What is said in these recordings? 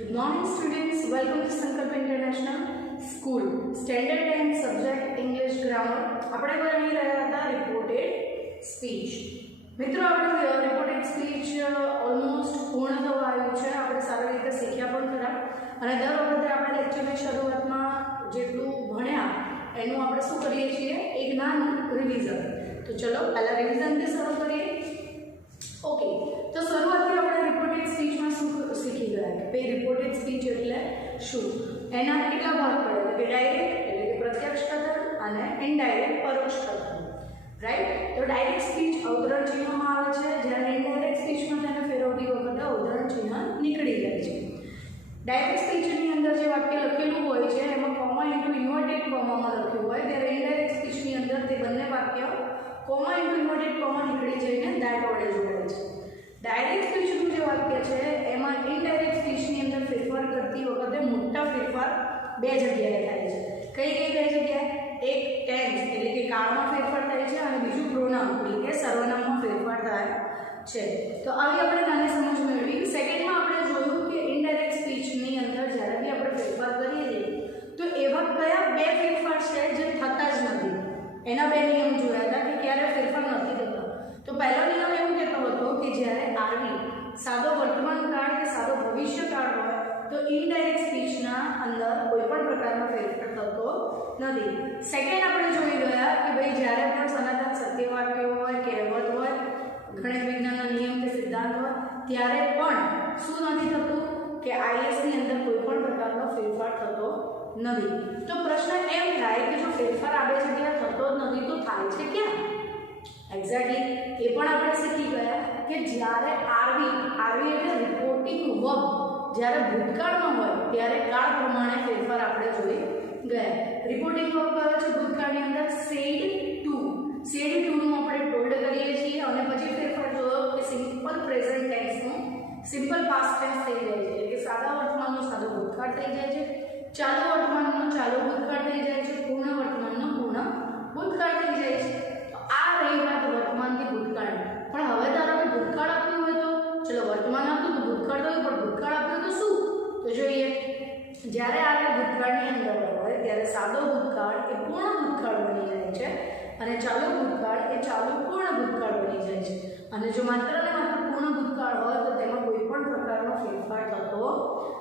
Good morning students, welcome to Sankalp International School. Standard 10 subject English grammar. આપણે ભણી રહ્યા હતા રિપોર્ટેડ સ્પીચ. મિત્રો આપણે રિપોર્ટેડ સ્પીચ ઓલમોસ્ટ પૂર્ણ થવા આવ્યું છે. આપણે સારી રીતે શીખ્યા પણ ખરા અને દર વખતે આપણે લેક્ચરની શરૂઆતમાં જેટલું ભણ્યા એનું આપણે શું કરીએ છીએ એક નાનું રિવિઝન. તો ચલો પહેલા રિવિઝનથી શરૂ કરીએ. ઓકે, તો શરૂઆતથી આપણે રિપોર્ટેડ સ્પીચમાં શું શીખી ગયા કે ભાઈ રિપોર્ટેડ સ્પીચ એટલે શું, એના કેટલા ભાગ પડે કે ડાયરેક્ટ એટલે કે પ્રત્યક્ષ કથન અને ઇનડાયરેક્ટ પરોક્ષ કથન. રાઈટ, તો ડાયરેક્ટ સ્પીચ અવતરણ ચિહ્નમાં આવે છે, જ્યારે ઇનડાયરેક્ટ સ્પીચમાં તેને ફેરવતી વખતે અવતરણ ચિહ્ન નીકળી જાય છે. ડાયરેક્ટ સ્પીચની અંદર જે વાક્ય લખેલું હોય છે એમાં કોમા ઇન્ટુ ઇન્વર્ટેડ કોમામાં લખ્યું હોય, ત્યારે ઇનડાયરેક્ટ સ્પીચની અંદર તે બંને વાક્ય કોમા ઇન્ટુ ઇન્વર્ટેડ કોમા નીકળી જઈને દેટ વડે જોડાય છે. ડાયરેક્ટ સ્પીચનું જે વાક્ય છે એમાં ઇનડાયરેક્ટ સ્પીચની અંદર ફેરફાર કરતી વખતે મોટા ફેરફાર બે જગ્યાએ થાય છે. કઈ જગ્યાએ? એક ટેન્સ એટલે કે કાળમાં ફેરફાર થાય છે અને બીજું પ્રોનાઉન એટલે કે સર્વનામમાં ફેરફાર થાય છે. તો આવી આપણે નાની સમજ મેળવી. સેકન્ડમાં આપણે જોયું કે ઇનડાયરેક્ટ સ્પીચની અંદર જ્યારે બી આપણે ફેરફાર કરીએ છીએ તો એવા કયા બે ફેરફાર છે જે થતા જ નથી. એના બે નિયમ જોયા હતા કે ક્યારે ફેરફાર નથી થતો. તો પહેલો નિયમ એવું કહેતો હતો કે જ્યારે આરવી સાદો વર્તમાન કાળ કે સાદો ભવિષ્યકાળ હોય તો ઇનડાયરેક્ટ સ્પીચના અંદર કોઈ પણ પ્રકારનો ફેરફાર થતો નથી. સેકન્ડ આપણે જોઈ ગયા કે ભાઈ જ્યારે પણ સનાતન સત્ય વાક્ય હોય, કહેવત હોય, ગણિત વિજ્ઞાનના નિયમ કે સિદ્ધાંત હોય ત્યારે પણ શું નથી થતું કે આઈએસની અંદર કોઈ પણ પ્રકારનો ફેરફાર થતો નથી. તો પ્રશ્ન એમ થાય કે જો ફેરફાર આ બે જગ્યાએ થતો જ નથી તો થાય છે ક્યાં? એક્ઝેક્ટલી એ પણ આપણે શીખી ગયા કે જ્યારે આરવી એટલે રિપોર્ટિંગ વર્બ જ્યારે ભૂતકાળમાં હોય ત્યારે કાળ પ્રમાણે ફેરફાર આપણે જોઈ ગયા. રિપોર્ટિંગ વર્બ કયો છે ભૂતકાળની અંદર? સેડ ટુનું આપણે ટોલ્ડ કરીએ છીએ અને પછી ફેરફાર જોયો કે સિમ્પલ પ્રેઝન્ટ ટેન્સનું સિમ્પલ પાસ્ટ ટેન્સ થઈ જાય છે, એટલે કે સાદા વર્તમાનનો સાદો ભૂતકાળ થઈ જાય છે, ચાલુ વર્તમાનનો ચાલુ ભૂતકાળ થઈ જાય છે, પૂર્ણ વર્તમાનનો પૂર્ણ ભૂતકાળ થઈ જાય છે. આ રહી વાત વર્તમાનથી ભૂતકાળ. પણ હવે ધારો કે ભૂતકાળ આપ્યું હોય તો ચલો વર્તમાન આપ્યું તો ભૂતકાળ તો પણ ભૂતકાળ આપ્યું તો શું? તો જોઈએ જ્યારે આ ભૂતકાળની અંદર હોય ત્યારે સાદો ભૂતકાળ એ પૂર્ણ ભૂતકાળ બની જાય છે અને ચાલુ ભૂતકાળ એ ચાલુ પૂર્ણ ભૂતકાળ બની જાય છે. અને જો માત્ર ને માત્ર પૂર્ણ ભૂતકાળ હોય તો તેમાં કોઈ પણ પ્રકારનો ફેરફાર થતો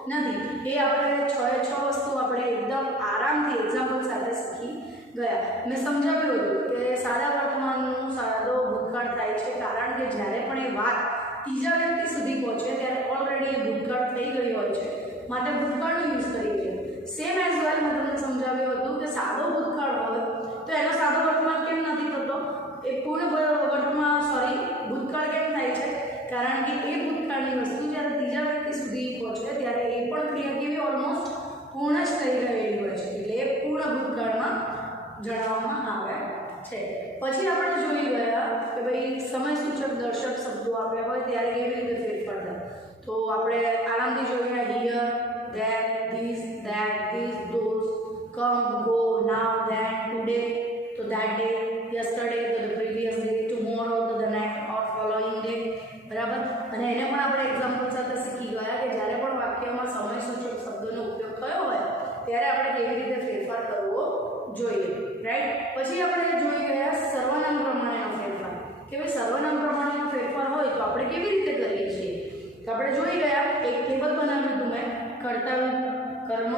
નથી. એ આપણે 6 વસ્તુ આપણે એકદમ આરામથી એક્ઝામ્પલ સાથે શીખી ગયા. મેં સમજાવ્યું હતું કે સાદા વર્તમાનનું સાદો ભૂતકાળ થાય છે કારણ કે જ્યારે પણ એ વાત ત્રીજા વ્યક્તિ સુધી પહોંચે ત્યારે ઓલરેડી એ ભૂતકાળ થઈ ગઈ હોય છે, માટે ભૂતકાળનો યુઝ કરીએ છીએ. સેમ એઝ વેલ મેં તમને સમજાવ્યું હતું કે સાદો ભૂતકાળ હોય તો એનો સાદો વર્તમાન કેમ નથી થતો? એ પૂર્ણ ભૂતકાળ કેમ થાય છે? કારણ કે એ ભૂતકાળની વસ્તુ જ્યારે ત્રીજા વ્યક્તિ સુધી પહોંચે ત્યારે એ પણ ક્રિયા કેવી ઓલમોસ્ટ પૂર્ણ જ થઈ ગયેલી હોય છે, એટલે એ પૂર્ણ ભૂતકાળમાં જણાવવામાં આવે છે. પછી આપણે જોઈ ગયા કે ભાઈ સમયસૂચક દર્શક શબ્દો આપ્યા હોય ત્યારે કેવી રીતે ફેરફાર થાય. તો આપણે આરામથી જોઈએ here, that, this, that, this, those, come, go, now, that, today તો ધેટ ડે, યસ્ટરડે તો ધ પ્રીવિયસ ડે, ટુમોરો તો the next or following day. બરાબર. અને એને પણ આપણે એક્ઝામ્પલ સાથે શીખી ગયા કે જ્યારે પણ વાક્યમાં સમયસૂચક શબ્દોનો ઉપયોગ થયો હોય ત્યારે આપણે કેવી રીતે ફેરફાર કરવો જોઈએ. રાઈટ. પછી આપણે જોઈ ગયા સર્વનામ પ્રમાણેનો ફેરફાર કે ભાઈ સર્વનામ પ્રમાણેનો ફેરફાર હોય તો આપણે કેવી રીતે કરીએ છીએ. તો આપણે જોઈ ગયા એક ટેબલ બનાવ્યું હતું મેં, કર્તા, કર્મ,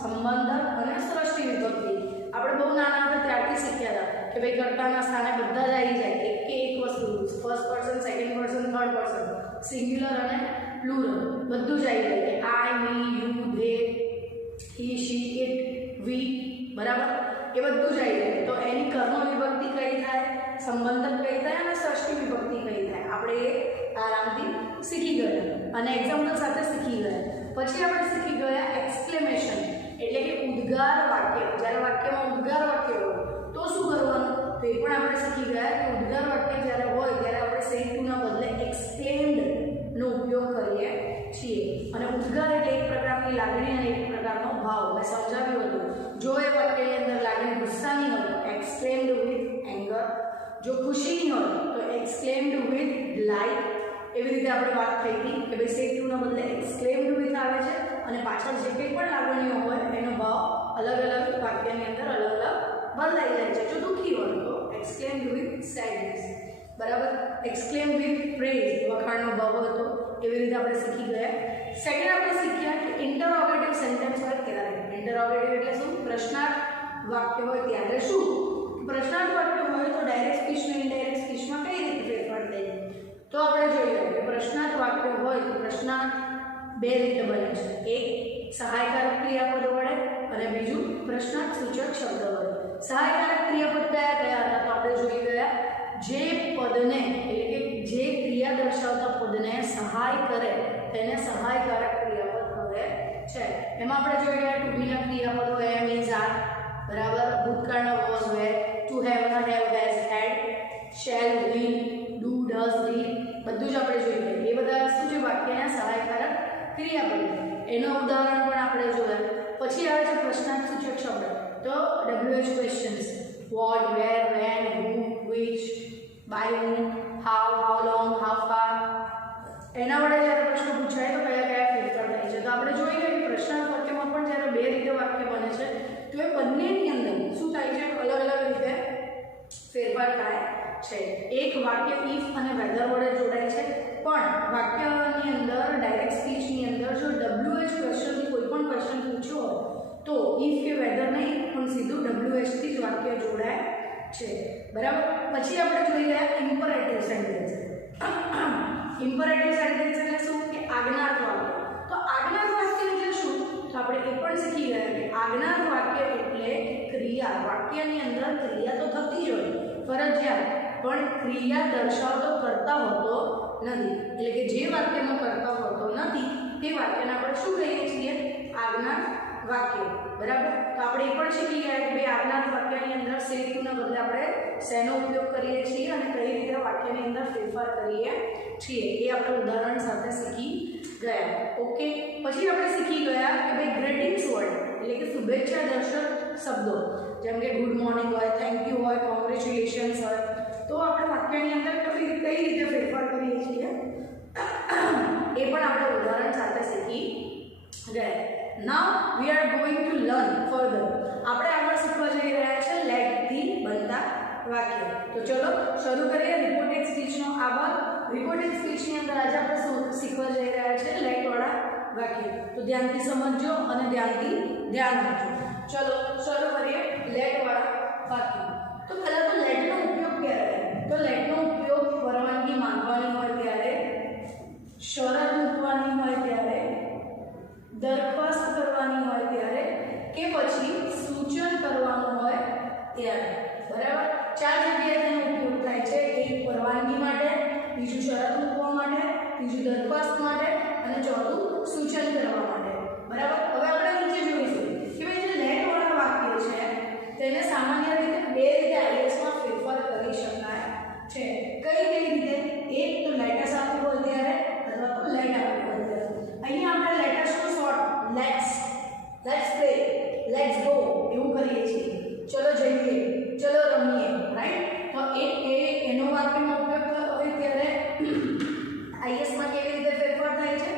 સંબંધ અને સૃષ્ટિ વિભક્તિ. આપણે બહુ નાના હતા ત્યારથી શીખ્યા હતા કે ભાઈ કર્તાના સ્થાને બધા જ આવી જાય એક વસ્તુ, first person, second person, third person, singular અને પ્લુરલ બધું જ આવી જાય કે I, me, you, they, he, she, it, we. બરાબર. એ બધું જ આવી જાય. તો એની કર્મ વિભક્તિ કઈ થાય, સંબંધક કઈ થાય અને સૃષ્ટિ વિભક્તિ કઈ થાય આપણે એ આરામથી શીખી ગયા અને એક્ઝામ્પલ સાથે શીખી ગયા. પછી આપણે શીખી ગયા એક્સક્લેમેશન એટલે કે ઉદ્ગાર વાક્ય. જ્યારે વાક્યમાં ઉદ્ગાર વાક્ય હોય તો શું કરવાનું તો એ પણ આપણે શીખી ગયા કે ઉદ્ગાર વાક્ય જ્યારે હોય ત્યારે આપણે સેડ ટુના બદલે એક્સપ્લેન્ડનો ઉપયોગ કરીએ છીએ. અને ઉદ્ગાર એટલે એક પ્રકારની લાગણી અને એક પ્રકારનો ભાવ. મેં સમજાવ્યું હતું જો એ વાક્યની અંદર લાગણી ગુસ્સાની હોય તો એક્સપ્લેન્ડ વિથ એંગર, જો ખુશીની હોય તો એક્સપ્લેન્ડ વિથ ડિલાઇટ. એવી રીતે આપણે વાત થઈ હતી કે ભાઈ સેડ ટુના બદલે એક્સક્લેમ્ડ વિથ આવે છે અને પાછળ જે કંઈ પણ લાગણીઓ હોય એનો ભાવ અલગ અલગ વાક્યની અંદર અલગ અલગ બદલાઈ જાય છે. જો દુઃખી હોય તો એક્સક્લેમ વિથ સેડનેસ, બરાબર, એક્સક્લેમ વિથ પ્રેઝ, વખાણનો ભાવ હતો, એવી રીતે આપણે શીખી ગયા. સેકન્ડ આપણે શીખ્યા કે ઇન્ટરોગેટિવ સેન્ટેન્સ હોય ત્યારે, ઇન્ટરોગેટિવ એટલે શું? પ્રશ્નાર્થ વાક્ય હોય ત્યારે શું? પ્રશ્નાર્થ વાક્ય હોય તો ડાયરેક્ટ સ્પીચ ને ઇનડાયરેક્ટ સ્પીચમાં કઈ રીતે ફેરફાર થાય? તો આપણે જોઈએ કે પ્રશ્નાર્થ વાક્ય હોય તો પ્રશ્નાર્થ બે રીતે બને છે. એક સહાયકારક ક્રિયાપદ વડે અને બીજું પ્રશ્નાર્થ સૂચક શબ્દ વડે. સહાયકારક ક્રિયાપદ કયા કયા હતા? તો આપણે જોઈ ગયા જે પદને એટલે કે જે ક્રિયા દર્શાવતા પદને સહાય કરે તેને સહાયકારક ક્રિયાપદ કહે છે. એમાં આપણે જોઈ ગયા ટુ બીના ક્રિયાપદો એમ, ઇઝ, આર, બરાબર, ભૂતકાળના વોઝ, વેર, ટુ હેવ ના have, has, had, shall, will, do, does, did, બધું જ આપણે જોઈ ગયા. એ બધા શું છે? વાક્યના સહાયકારક ક્રિયાપદ. એનું ઉદાહરણ પણ આપણે જોયા. પછી આવે છે પ્રશ્નાર્થ સૂચક શબ્દ. તો WH questions, what, where, when, who, which, by whom, how, how long, how far, એના વડે જ્યારે પ્રશ્ન પૂછાય તો કયા કયા ફેરફાર થાય છે. તો આપણે જોઈ ગયા કે પ્રશ્નાર્થ વાક્યમાં પણ જ્યારે બે રીતે વાક્ય બને છે તો એ બંનેની અંદર શું થાય છે? અલગ અલગ રીતે ફેરફાર થાય છે. એક વાક્ય ઇફ અને વેધર વડે જોડાય છે, પણ વાક્યની અંદર ડાયરેક્ટ સ્પીચની અંદર જો WH ક્વેશ્ચનથી કોઈ પણ ક્વેશ્ચન પૂછ્યો હોય તો ઇફ કે વેધર નહીં પણ સીધું WH થી જ વાક્ય જોડાય છે, બરાબર. પછી આપણે જોઈ ગયા ઇમ્પરેટિવ સેન્ટેન્સ. ઇમ્પરેટિવ સેન્ટેન્સ એટલે શું? કે આજ્ઞાર્થ વાક્ય. તો આજ્ઞાર્થ વાક્ય એટલે શું? તો આપણે એ પણ શીખી ગયા કે આજ્ઞાર્થ વાક્ય એટલે ક્રિયા, વાક્યની અંદર ક્રિયા તો થતી જ હોય ફરજિયાત, પણ ક્રિયા દર્શાવતો કરતા હોતો નથી. એટલે કે જે વાક્યમાં કરતા હોતો નથી તે વાક્યને આપણે શું કહીએ છીએ? આજ્ઞાર્થ વાક્ય, બરાબર. તો આપણે એ પણ શીખી ગયા કે ભાઈ આજ્ઞાર્થ વાક્યની અંદર સેતુના બદલે આપણે શેનો ઉપયોગ કરીએ છીએ અને કઈ રીતે વાક્યની અંદર ફેરફાર કરીએ છીએ એ આપણે ઉદાહરણ સાથે શીખી ગયા. ઓકે. પછી આપણે શીખી ગયા કે ભાઈ ગ્રીટિંગ્સ વર્ડ એટલે કે શુભેચ્છા દર્શક શબ્દો, જેમ કે ગુડ મોર્નિંગ હોય, થેન્ક યુ હોય, કોંગ્રેચ્યુલેશન્સ હોય, તો આપણે વાક્યની અંદર કઈ રીતે ફેરફાર કરીએ છીએ એ પણ આપણે ઉદાહરણ સાથે શીખી ગયા. Now we are going to learn further. આપણે આગળ શીખવા જઈ રહ્યા છે લેટ થી બનતા વાક્ય. તો ચલો શરૂ કરીએ રિપોર્ટેડ સ્પીચનો આ ભાગ. રિપોર્ટેડ સ્પીચની અંદર આજે આપણે શીખવા જઈ રહ્યા છે લેટ વાળા વાક્ય. તો ધ્યાનથી સમજજો અને ધ્યાનથી ધ્યાન રાખજો. ચલો શરૂ કરીએ લેટ વાળા વાક્ય. તો પહેલા તો લેટનો ઉપયોગ ક્યારે? તો લેટનો ઉપયોગ પરવાનગી માંગવાની હોય ત્યારે, શરત મૂકવાની હોય ત્યારે, દરખાસ્ત કરવાની હોય ત્યારે, કે પછી સૂચન કરવાનું હોય ત્યારે, બરાબર. ચાર જગ્યાએ તેનો ઉપયોગ થાય છે. એક પરવાનગી માટે, બીજું શરત મૂકવા માટે, ત્રીજું દરખાસ્ત માટે અને ચોથું સૂચન કરવા માટે, બરાબર. હવે આપણે નીચે જોઈશું કે ભાઈ જે લેટ વાળા વાક્ય છે તેને સામાન્ય રીતે બે રીતે આઈએસમાં ફેરફાર કરી શકાય છે. કઈ રીતે? એક તો લેટસ આપ્યું હોય ત્યારે અથવા તો લેટ આપ્યું હોય ત્યારે. અહીંયા આપણે લેટસનું short let's play, let's go એવું કરીએ છીએ. ચલો જઈએ, ચલો રમીએ, રાઈટ. તો એનો વાક્યનો ઉપયોગ હોય ત્યારે આઈએસમાં કેવી રીતે ફેરફાર થાય છે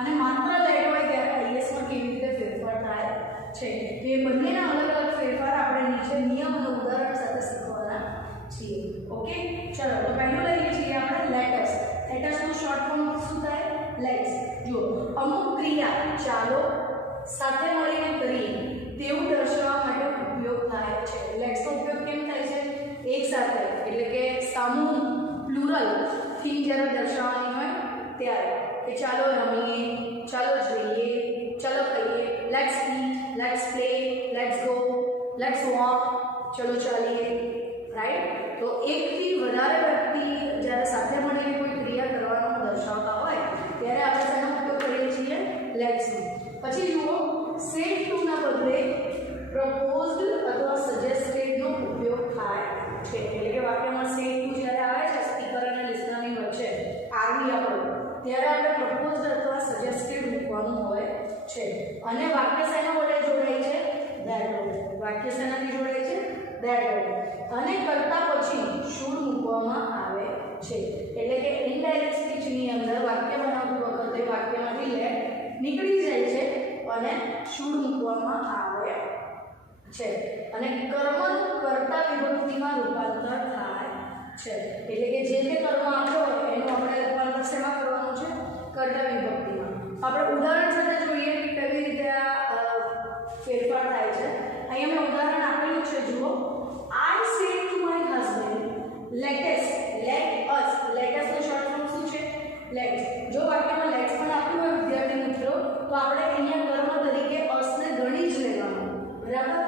અને માત્ર લેટ હોય ત્યારે આઈએસમાં કેવી રીતે ફેરફાર થાય છે. તો એ બંનેના અલગ અલગ ફેરફાર આપણે નીચે નિયમ અને ઉદાહરણ સાથે શીખવાના છીએ. ઓકે. ચલો તો પહેલું લઈએ છીએ આપણે લેટસ. લેટસનું શોર્ટ ફોર્મ શું થાય? લેટ્સ. જો અમુક ક્રિયા ચાલો સાથે મળીને કરીએ તેવું દર્શાવવા માટે ઉપયોગ થાય છે. લેટ્સનો ઉપયોગ કેમ થાય છે? એક સાથે એટલે કે સમૂહ પ્લુરલ થીમ જ્યારે દર્શાવવાની હોય ત્યારે, કે ચાલો રમીએ, ચાલો જઈએ, ચાલો કહીએ, let's eat, let's play, let's go, let's walk, ચલો ચાલીએ, રાઈટ. તો એકથી વધારે વ્યક્તિ જ્યારે સાથે મળીને કોઈ ક્રિયા કરવાનું દર્શાવતા હોય ત્યારે આપણે તેનો ઉપયોગ કરીએ છીએ લેટ્સનો. પછી જુઓ સેડ ટુ ના બદલે પ્રપોઝડ અથવા સજેસ્ટેડનો ઉપયોગ થાય છે. એટલે કે વાક્યમાં સેડ ટુ જ્યારે આવે છે સ્પીકર અને લિસનરની વચ્ચે આરવી આપણું, ત્યારે આપણે પ્રપોઝડ અથવા સજેસ્ટેડ મૂકવાનું હોય છે. અને વાક્ય શેના વડે જોડાય છે? ધેટ વડે. વાક્ય શેનાથી જોડાય છે? ધેટ વડે. અને કરતા પછી શુડ મૂકવામાં આવે છે. એટલે કે ઇનડાયરેક્ટ સ્પીચની અંદર વાક્ય બનાવતી વખતે વાક્યમાંથી લેટ નીકળી જાય છે અને શુડ મૂકવામાં આવે છે અને કર્મનું કર્તા વિભક્તિમાં રૂપાંતર થાય છે। એટલે કે જે તે કર્મ આપ્યો હોય એનું આપણે રૂપાંતર શેમાં કરવાનું છે? કર્તા વિભક્તિમાં। આપણે ઉદાહરણ સાથે જોઈએ કે કેવી રીતે આ ફેરફાર થાય છે। અહીંયા મેં ઉદાહરણ આપેલું છે, જુઓ। I said to my husband, let us નો શોર્ટ ફોર્મ શું છે? લેટ્સ। જો વાક્યમાં લેટ્સ પણ આપ્યું હોય વિદ્યાર્થી મિત્રો તો આપણે અહીંયા કર્મ તરીકે us ને ગણી જ લેવાનું, બરાબર?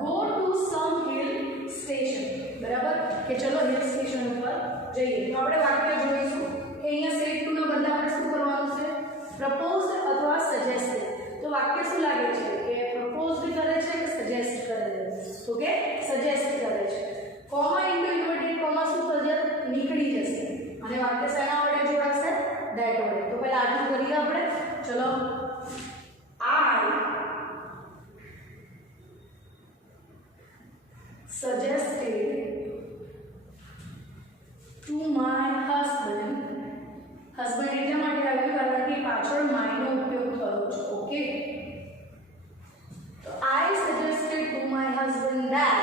Go to some hill station, બરાબર? કે ચલો હિલ સ્ટેશન ઉપર જઈએ। તો આપણે વાક્ય જોઈશું કે અહીંયા સેડ ટુ ના બદલે આપણે શું કરવાનું છે? પ્રપોઝ અથવા સજેસ્ટ। તો વાક્ય શું લાગે છે કે પ્રપોઝ કરે છે કે સજેસ્ટ કરે છે? ઓકે, સજેસ્ટ કરે છે। કોમા ઇન્ટુ ઇન્વર્ટેડ કોમા શું થશે? નીકળી જશે અને વાક્ય શેના વડે જોડાશે? ધેટ વડે। તો પહેલા આટલું કરીએ આપણે, ચલો। I suggested to my husband એટલા માટે આવ્યું કારણ કે પાછળ my નો ઉપયોગ થયો છે, ઓકે? તો I suggested to my husband that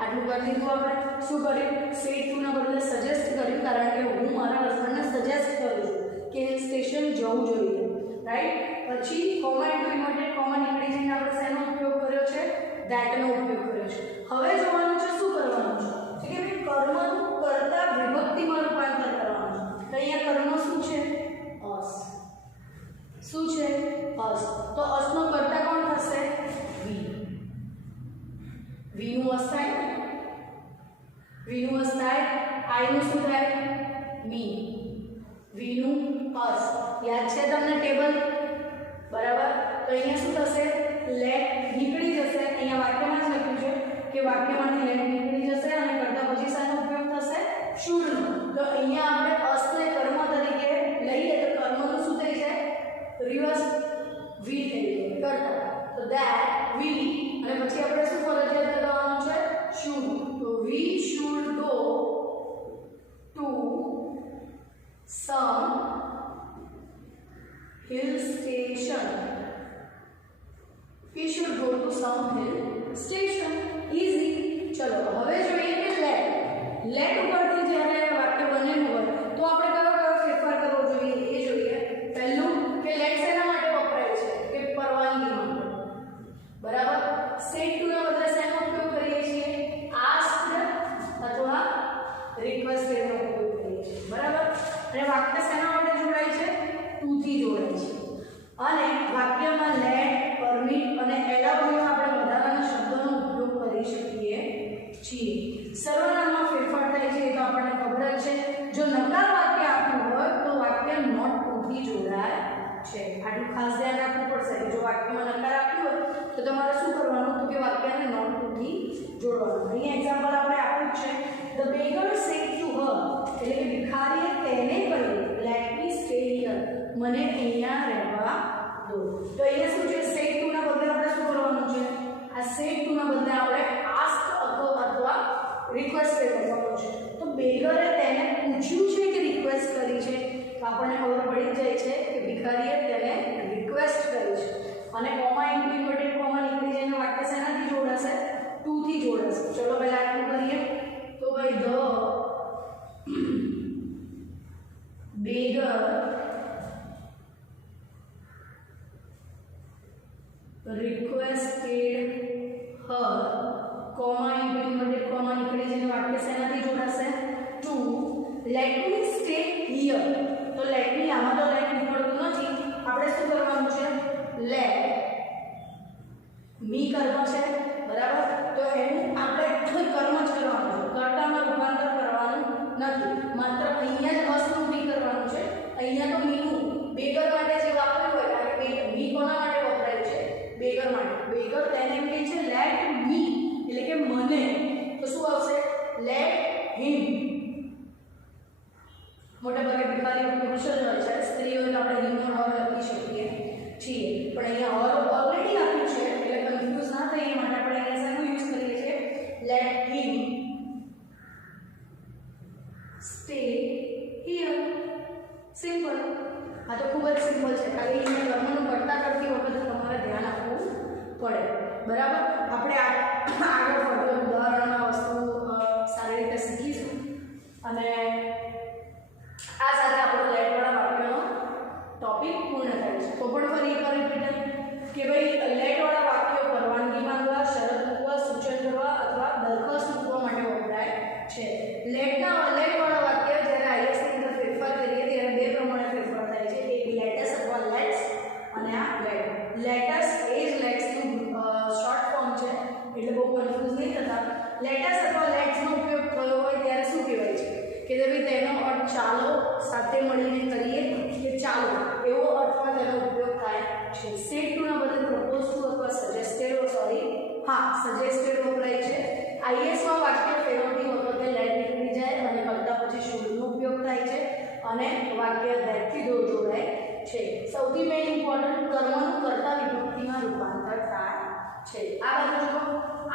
આટલું કરી દીધું આપણે। શું કર્યું? સેડ ટુ ના બદલે સજેસ્ટ કર્યું કારણ કે હું મારા હસબન્ડને સજેસ્ટ કરું છું કે હિલ સ્ટેશન જવું જોઈએ, રાઈટ? પછી કોમા ઇન્ટુ ઇન્વર્ટેડ કોમા નીકળી જઈને આપણે શેનો ઉપયોગ કર્યો છે? ધેટ નો ઉપયોગ કર્યો છે। હવે જોવાનું છે શું કરવાનું છે કે ભાઈ કર્મનું કર્તા વિભક્તિમાં રૂપાંતર કરવાનું છે। તો અહીંયા કર્મ શું છે? us। શું છે? us। તો us નો કર્તા કોણ થશે? we। we નું us થાય, we નું us થાય, I નું શું થાય? me। we નું us યાદ છે તમને ટેબલ, બરાબર? તો અહીંયા શું થશે? લેટ નીકળી જશે। અહીંયા વાક્યમાં જ લખ્યું છે કે વાક્યમાંથી લેટ નીકળી જશે અને કર્તા પછી શાનો ઉપયોગ થશે? શુડ નો। તો અહીંયા આપણે us ને કર્મ તરીકે લઈએ તો કર્મનું શું થઈ જાય? રિવર્સ we થઈ જાય કર્તા। તો that we અને પછી આપણે શું ફરજિયાત કરવાનું છે? શુડ। તો we should go to some hill station। We should go to some hill station। easy। ચલો હવે જોઈએ કે લેટ ઉપરથી જ્યારે વાક્ય બનેલું હોય તો આપણે કયો ફેરફાર કરવો જોઈએ એ જોઈએ। પહેલું કે લેટ શેના માટે વપરાય છે? કે પરવાનગી માટે, બરાબર? સેડ ટુ ના બદલે શેનો ઉપયોગ કરીએ છીએ? આસ્ક્ડ અથવા રિક્વેસ્ટેડ નો ઉપયોગ કરીએ છીએ, બરાબર? અને વાક્ય શેના માટે જોડાય છે? ટુ થી જોડાય છે અને વાક્યમાં લેટ, પરમિટ અને એલાઉ જેવા આપણે વધારાના શબ્દોનો ઉપયોગ કરી શકીએ છીએ। સર્વનામમાં ફેરફાર થાય છે એ તો આપણને ખબર જ છે। જો નકાર વાક્ય આપ્યું હોય તો વાક્ય નોટ ટુ થી જોડાય છે। આટલું ખાસ ધ્યાન રાખવું પડશે કે જો વાક્યમાં નકાર આપ્યું હોય તો તમારે શું કરવાનું? તો કે વાક્યને નોટ ટુ થી જોડવાનું। અહીંયા એક્ઝામ્પલ આપણે આપ્યું છે, the beggar said to her એટલે કે ભિખારીએ તેને કહ્યું let me stay here મને અહીંયા રહેવા દો। તો અહીંયા શું છે? સેડ ટુ ના બદલે આપણે શું કરવાનું છે? આ સેડ ટુ ના બદલે આપણે આસ્ક અથવા રિક્વેસ્ટેડ કરવાનું છે। તો બેગરે તેને પૂછ્યું છે કે રિક્વેસ્ટ કરી છે? તો આપણને ખબર પડી જાય છે કે ભિખારીએ તેને રિક્વેસ્ટ કરી છે અને કોમા ઇન્ટુ ઇન્વર્ટેડ કોમા નીકળી જઈને વાક્ય શેનાથી જોડાશે? ટુ થી જોડાશે। ચલો પહેલા આટલું કરીએ। તો ભાઈ the beggar requested her comma into inverted comma નીકળી જઈને વાક્ય શેનાથી જોડાશે? To let me stay here। તો let me આમાં તો લેટ નીકળતું નથી, આપણે શું કરવાનું છે? let me કર્મ છે, બરાબર? તો એનું આપણે કર્મ જ કરવાનું છે, કર્તામાં રૂપાંતર કરવાનું નથી। માત્ર અહીંયા જ અસનું બી કરવાનું છે। અહીંયા તો મીનું બેગર માટે જે વાપર્યું હોય કારણ કે મી કોના માટે વપરાય છે? બેગર માટે। બેગર તેને એમ કહે છે લેટ મી એટલે કે મને, તો શું આવશે? લેટ હિમ। મોટા ભાગે ભિખારીઓ પુરુષ જ હોય છે, સ્ત્રીઓ તો આપણે હિમનો હર લખી શકીએ છીએ પણ અહીંયા હર ઓલરેડી આપ્યું છે એટલે કન્ફ્યુઝ ના થાય એ માટે આપણે અહીંયા શેનો યુઝ કરીએ છીએ? Late him stay here. Simple. આ તો ખૂબ જ સિમ્પલ છે, ખાલી અહીંયા કર્મનું કર્તા કરતી વખતે તમારે ધ્યાન આપવું બરાબર. આપણે આગળ ફરતું ઉદાહરણમાં વસ્તુ સારી રીતે શીખીશું અને આ સાથે આપણો લેટવાળા વાક્યનો ટોપિક પૂર્ણ થાય છે. તો પણ ફરી એકવાર રિપીટ કે ભાઈ લેટવાળા વાક્યો પરવાનગી માંગવા, શરત મૂકવા, સૂચન કરવા અથવા દરખાસ્ત મૂકવા માટે વપરાય છે. લેટવાળા વાક્ય જ્યારે આઈએસ ની અંદર ફેરફાર કરીએ ત્યારે બે પ્રમાણે ફેરફાર થાય છે. એક લેટસ અથવા લેટ્સ અને આ લેટ. લેટસ એ જ લેટ્સનું શોર્ટ ફોર્મ છે એટલે બહુ કન્ફ્યુઝ નહીં થતા. લેટસ અથવા લેટ્સનો ઉપયોગ થયો હોય ત્યારે શું કહેવાય છે કે ભાઈ તેનો અર્થ ચાલો, સાથે મળીને કરીએ કે ચાલો એવો અર્થમાં તેનો ઉપયોગ થાય છે. સેડ ટુના બદલે પ્રપોઝ ટુ અથવા સજેસ્ટેડ સજેસ્ટેડ વપરાય છે. આઈએસમાં વાક્ય ફેરવતી વખતે લેટ નીકળી જાય અને કરતા પછી શુડનો ઉપયોગ થાય છે અને વાક્ય ધેટથી જોડાય છે. સૌથી મેઇન ઇમ્પોર્ટન્ટ કર્મનું કર્તા વિભક્તિમાં રૂપાંતર થાય છે. આ બાજુ જુઓ,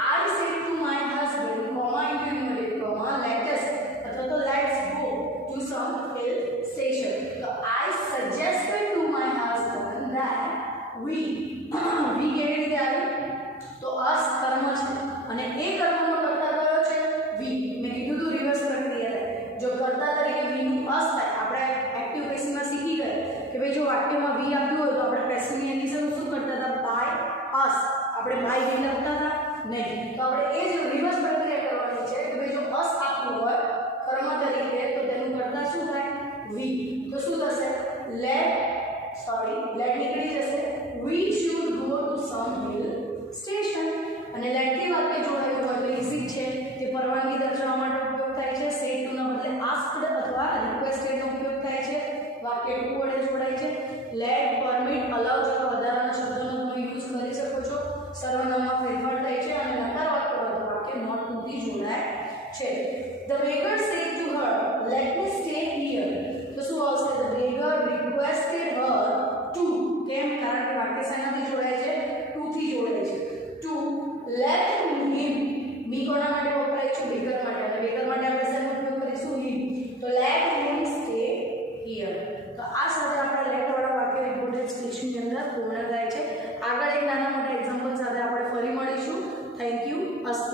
I said to my husband let us અથવા તો let's go to some hill station. તો I suggested to my husband that we કેવી રીતે આવી તો અસ કર્મ છે અને એ કર્મનો કર્તા કયો છે વી. મેં કીધું તું રિવર્સ પ્રક્રિયા જો કર્તા તરીકે વી નું અસ થાય. આપણે એક્ટિવ પેસિવમાં શીખી ગયા કે ભાઈ જો વાક્યમાં વી આપ્યું હોય તો આપણે પેસિવની એડિશન શું કરતા હતા બાય અસ. આપણે બાય વી લખતા હતા નહીં. તો આપણે એ જ રિવર્સ પ્રક્રિયા કરવાની છે કે ભાઈ જો અસ આપ્યું હોય કર્મ તરીકે તો તેનું કર્તા શું થાય વી. તો શું થશે લેટ નીકળી જશે. We should go to some hill station અને લેટથી વાક્ય જોડાયું હોય તો ઇઝી છે કે પરવાનગી દર્શાવવા માટે ઉપયોગ થાય છે. સેડ ટુ ના બદલે આસ્ક્ડ અથવા રિક્વેસ્ટેડ નો ઉપયોગ થાય છે. વાક્ય ટુ વડે જોડાય છે. લેટ, પરમિટ, અલાઉ જેવા વધારાના શબ્દોનો તમે યુઝ કરી શકો છો. સર્વનામમાં ફેરફાર થાય છે અને નકાર વાક્ય હોય તો વાક્ય નોટ ટુથી જોડાય છે. The beggar said to her, "Let me stay here." તો શું આવશે? The beggar requested her to. કેમ? કારણ કે વાક્ય શેનાથી જોડાય છે? ટુ થી જોડાય છે. To let him. મી કોના માટે વપરાય છે? beggar માટે. અને beggar માટે આપણે શેનો ઉપયોગ કરીશું? him. તો let him stay here. તો આ સાથે આપણા લેટવાળા વાક્ય રિપોર્ટેડ સ્પીચની અંદર પૂર્ણ થાય છે. આગળ એક નાના મોટા એક્ઝામ્પલ સાથે આપણે ફરી મળીશું. Thank you. અસ્તુ.